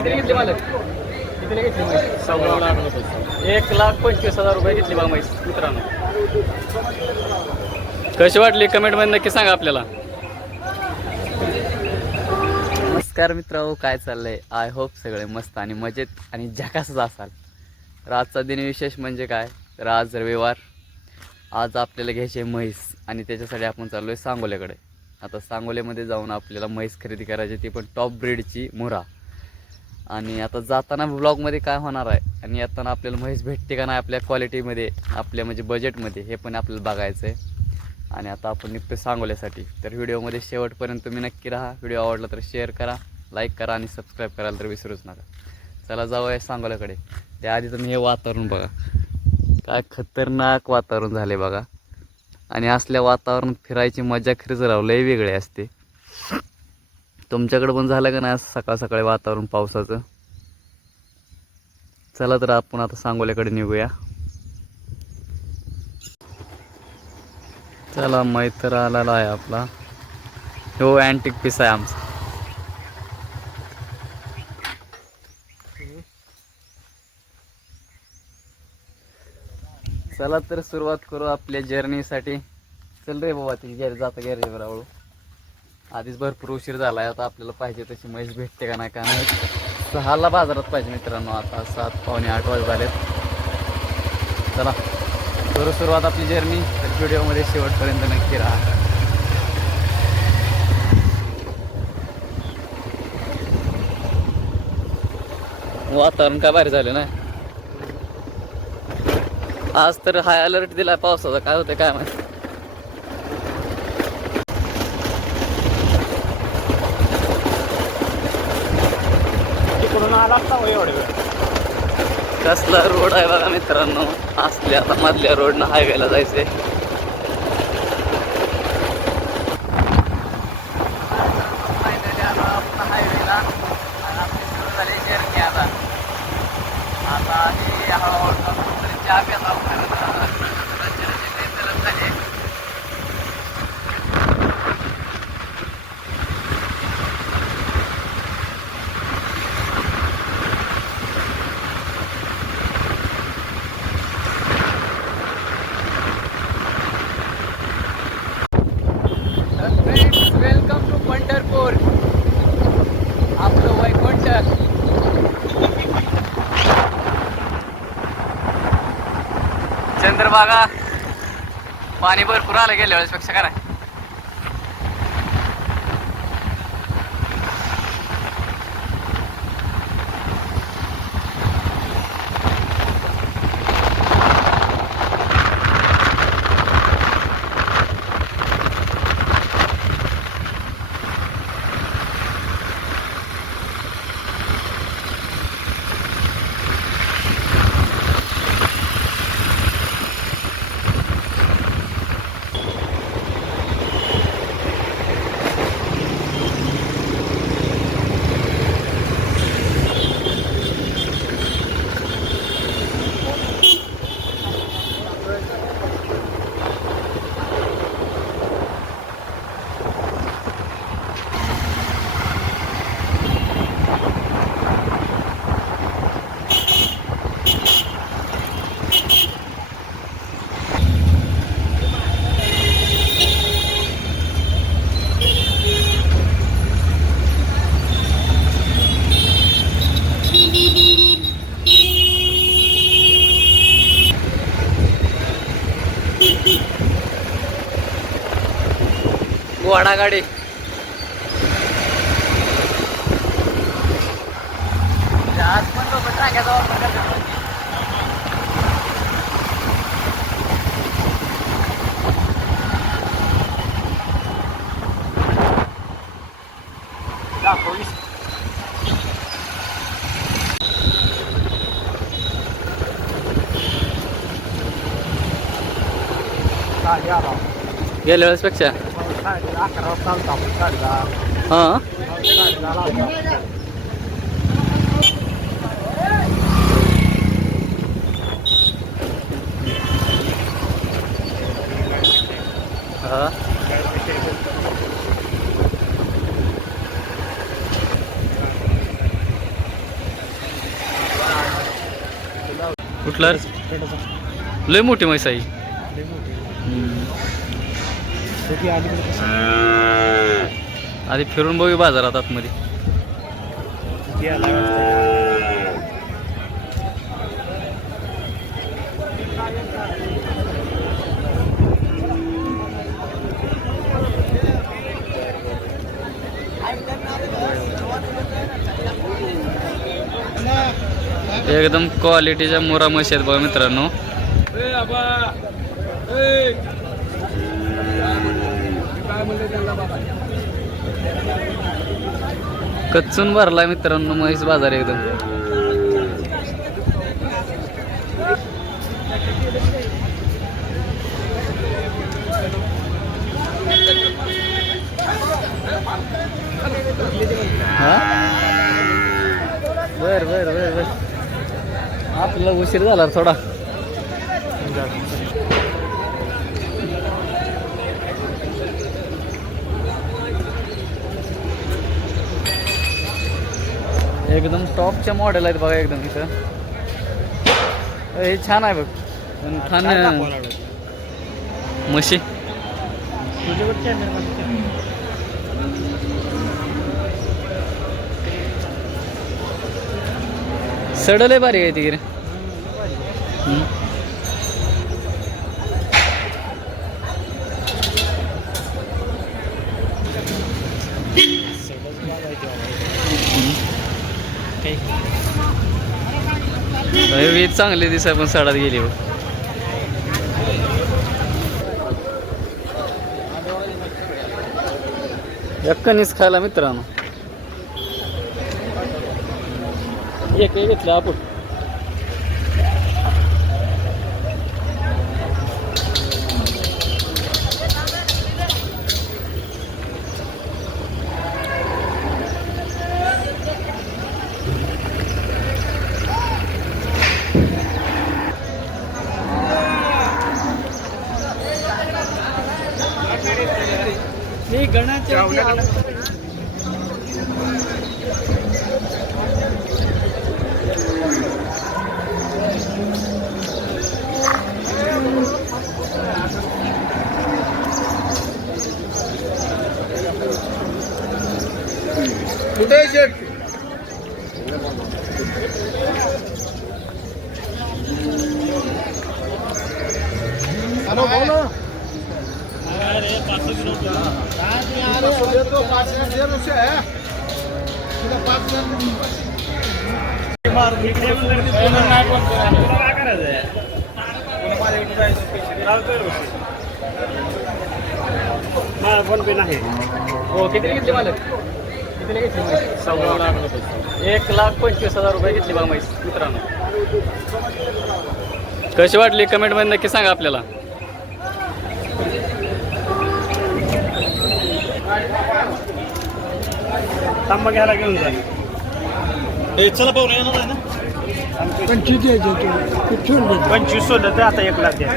एक लाख पंचवीस हजार रुपये घेतली बा म्हैस मित्रांनो. कशी वाटली? कमेंटमध्ये नक्की सांगा आपल्याला. नमस्कार मित्र काय चाललंय? आय होप सगळे मस्त आणि मजेत आणि झकासच असाल. तर आजचा दिन विशेष म्हणजे काय? तर आज रविवार. आज आपल्याला घ्यायचे म्हैस आणि त्याच्यासाठी आपण चाललो आहे सांगोल्याकडे. आता सांगोल्यामध्ये जाऊन आपल्याला म्हैस खरेदी करायची ती पण टॉप ब्रीडची मुरा. आणि आता जाताना ब्लॉगमध्ये काय होणार आहे? आणि येताना आपल्याला म्हैस भेटते का नाही आपल्या क्वालिटीमध्ये आपल्या म्हणजे बजेटमध्ये हे पण आपल्याला बघायचं आहे. आणि आता आपण निघतो सांगोल्यासाठी. तर व्हिडिओमध्ये शेवटपर्यंत तुम्ही नक्की राहा. व्हिडिओ आवडला तर शेअर करा लाईक करा आणि सबस्क्राईब करायला तर विसरूच नका. चला जाऊया सांगोल्याकडे. त्याआधी तुम्ही हे वातावरण बघा. काय खतरनाक वातावरण झाले बघा. आणि असल्या वातावरणात फिरायची मजा खरीच राव लय वेगळी असते. तुमच्याकडे पण झालं का नाही असं सकाळ सकाळी वातावरण पावसाचं? चला तर आपण आता सांगोल्याकडे निघूया. चला मैत्र आलेला आहे आपला. हो अँटिक पीस आहे आमचा. चला तर सुरुवात करू आपल्या जर्नीसाठी चल रे बाबा ती गॅरेज जाता गॅरेजवर आवडू आधीच भरपूर उशीर झाला आहे आता आपल्याला पाहिजे तशी म्हैस भेटते का नाही का नाही सहाला बाजारात पाहिजे मित्रांनो. आता सात पावणे आठ वाजता झालेत चला सुरू सुरुवात आपली जर्नी तर व्हिडिओमध्ये शेवटपर्यंत नक्की राहा. वातावरण काय भारी झालं ना आज तर हाय अलर्ट दिला पावसाचा. काय होतं काय माहिती तिकडून आला असता हो एवढे वेळ कसला रोड आहे बघा मित्रांनो. असल्या आता मधल्या रोडनं हायवेला जायचंय. चंद्रभागा पाणी भरपूर आलं गेल्या वेळेस पेक्षा काय घोडा गाडी आज पण लोक टाक्याचा वापर करतात दाखवलीस साडे आला गेल्या वेळेस पेक्षा साडे अकरा लय मोठी कुठला लय मोठी. ही. आधी फिरून बघू बाजारात आतमध्ये. एकदम क्वालिटीच्या मोरा म्हशी आहेत बघा मित्रांनो. कच्चून भरला मित्रांनो महेश बाजार एकदम. हा? बर बर बर बर. आपला उशीर झाला थोडा. एकदम टॉपच्या मॉडेल आहेत बघा एकदम इथं. हे छान आहे बघ. पण खान म्हशी. सडल आहे बारीक आहे. तिकडे वीज चांगली दिसाय पण सडात गेली हो कणीस खायला मित्रांनो. एक एक घेतलं आपण. कुठे शेट हॅलो बोलो फोन पे नाही हो किती घेतली मालक किती घेतली सव्वा एक लाख पंचवीस हजार रुपये घेतली बघा मैस मित्रांनो कशी वाटली कमेंटमध्ये नक्की सांगा आपल्याला. तांबा घ्यायला घेऊन जा चला पाहून येणार आहे ना? पंचवीस सोडलं तर आता एक लाख द्या.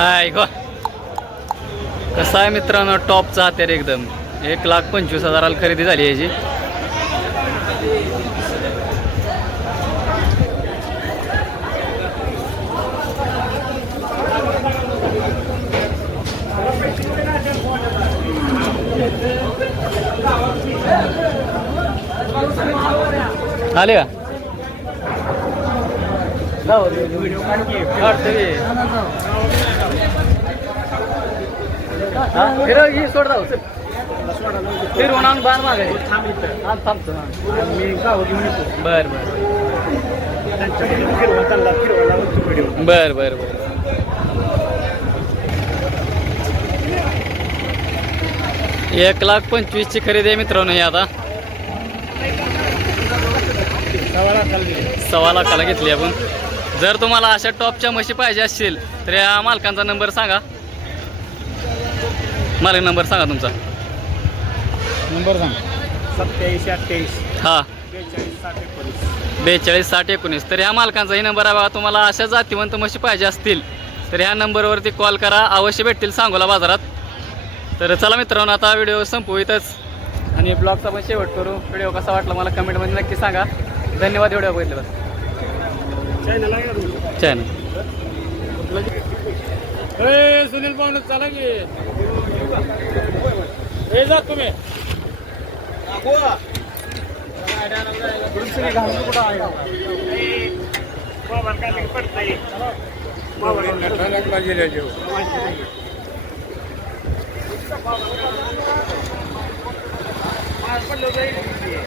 हाय गो. कसं आहे मित्रांनो टॉपचा हातेर एकदम. एक लाख पंचवीस हजाराला खरेदी झाली याची. आले का? काढतो हा. फिरवून आणून थांबतो. मी गाव घेऊन येतो बर बर बर बर बर. एक लाख पंचवीसची खरेदी आहे मित्रांनो ही आता. सव्वा लाखाला दिले. सव्वा लाखाला घेतली आपण. जर तुम्हाला अशा टॉपच्या म्हशी पाहिजे असतील तर या मालकांचा नंबर सांगा. मालक नंबर सांगा तुमचा. नंबर सांग. सत्याऐंशी अठ्ठ्याऐंशी. हा. बेचाळीस साठ एकोणीस. बेचाळीस साठ एकोणीस. तर ह्या मालकांचाही नंबर आहे बघा. तुम्हाला अशा जातीवंत म्हशी पाहिजे असतील तर ह्या नंबरवरती कॉल करा. अवश्य भेटतील सांगोला बाजारात. तर चला मित्रांनो आता व्हिडिओ संपू इथंच. आणि ब्लॉगचा पण शेवट करू. व्हिडिओ कसा वाटला मला कमेंटमध्ये नक्की सांगा. धन्यवाद व्हिडिओ बघितल्याबद्दल? चॅनल सुनील पाहुण चला की. हे जा तुम्ही. कुठं आहे